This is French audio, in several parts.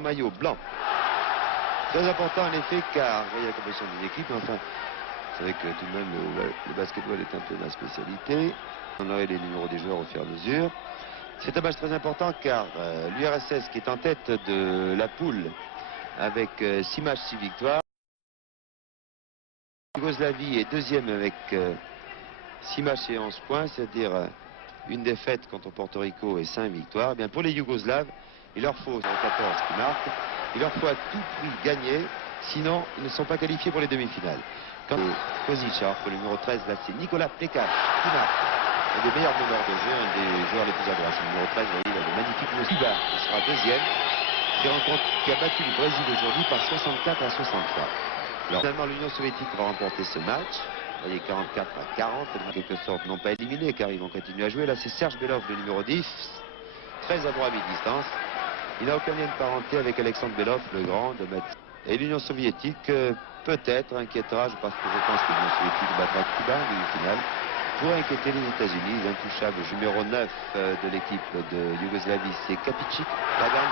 Maillot blanc. Très important en effet car il y a la composition des équipes. Enfin, c'est vrai que tout de même le basketball est un peu ma spécialité. On aurait les numéros des joueurs au fur et à mesure. C'est un match très important car l'URSS qui est en tête de la poule avec 6 matchs, 6 victoires. Yougoslavie est deuxième avec 6 matchs et 11 points, c'est-à-dire une défaite contre Porto Rico et 5 victoires. Eh bien pour les Yougoslaves, il leur faut 14 qui marquent. Il leur faut à tout prix gagner, sinon ils ne sont pas qualifiés pour les demi-finales. Quand Kozic, alors que le numéro 13, là c'est Nicolas Plekac qui marque. Un des meilleurs meneurs de jeu, un des joueurs les plus adroits. C'est le numéro 13, vous voyez, il a le magnifique Cuba qui sera deuxième, qui a battu le Brésil aujourd'hui par 64 à 63. Alors finalement l'Union soviétique va remporter ce match. Vous voyez 44 à 40, en quelque sorte non pas éliminés car ils vont continuer à jouer. Là c'est Serge Belov, le numéro 10, très adroit à mi-distance. Il n'a aucun lien de parenté avec Alexandre Belov, le grand de Metz. Et l'Union soviétique peut-être inquiétera, parce que je pense que l'Union soviétique battra Cuba en demi-finale, pour inquiéter les États-Unis. L'intouchable numéro 9 de l'équipe de Yougoslavie, c'est Kapicic, Lagan.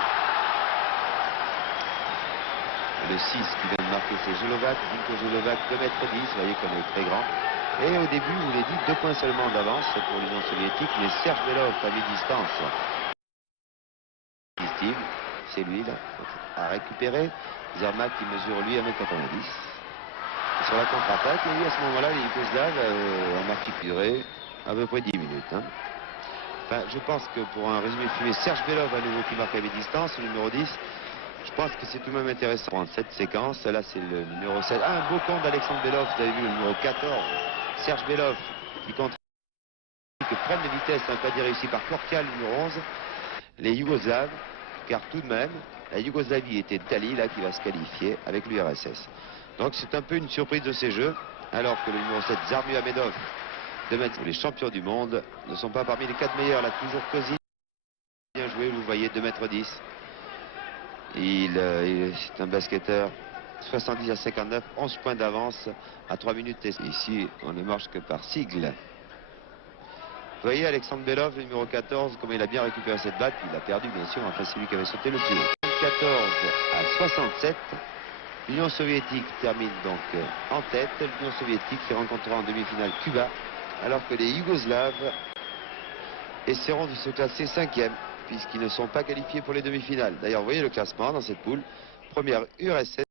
Le 6 qui vient de marquer, c'est Jelovac, Vinko Jelovac, 2,10 m, vous voyez comme il est très grand. Et au début, je vous l'ai dit, 2 points seulement d'avance pour l'Union soviétique, mais Serge Belov à mi-distance. C'est lui là à récupérer. Zermak qui mesure lui 1,90 m. Sur la contre-attaque, et à ce moment-là, les Yougoslaves en marquent duré à peu près 10 minutes. Hein. Enfin, je pense que pour un résumé fumé, Serge Belov à nouveau qui marque à mi-distance, le numéro 10. Je pense que c'est tout de même intéressant prendre cette séquence. Là, c'est le numéro 7. Ah, un beau compte d'Alexandre Belov. Vous avez vu le numéro 14. Serge Belov qui contribue, que prenne de vitesse, un pas réussi par Korkal, le numéro 11. Les Yougoslaves, car tout de même, la Yougoslavie était d'Ali, là, qui va se qualifier avec l'URSS. Donc c'est un peu une surprise de ces jeux, alors que le numéro 7, Zarmu Ahmedov, de Metz, les champions du monde, ne sont pas parmi les 4 meilleurs. Là, toujours Kozic. Bien joué, vous voyez, 2,10 m. C'est un basketteur 70 à 59, 11 points d'avance à 3 minutes. Ici, on ne marche que par sigle. Vous voyez Alexandre Belov, le numéro 14, comme il a bien récupéré cette balle, il a perdu bien sûr, enfin c'est lui qui avait sauté le plus haut. 14 à 67, l'Union soviétique termine donc en tête, l'Union soviétique qui rencontrera en demi-finale Cuba, alors que les Yougoslaves essaieront de se classer 5e, puisqu'ils ne sont pas qualifiés pour les demi-finales. D'ailleurs, vous voyez le classement dans cette poule, première URSS.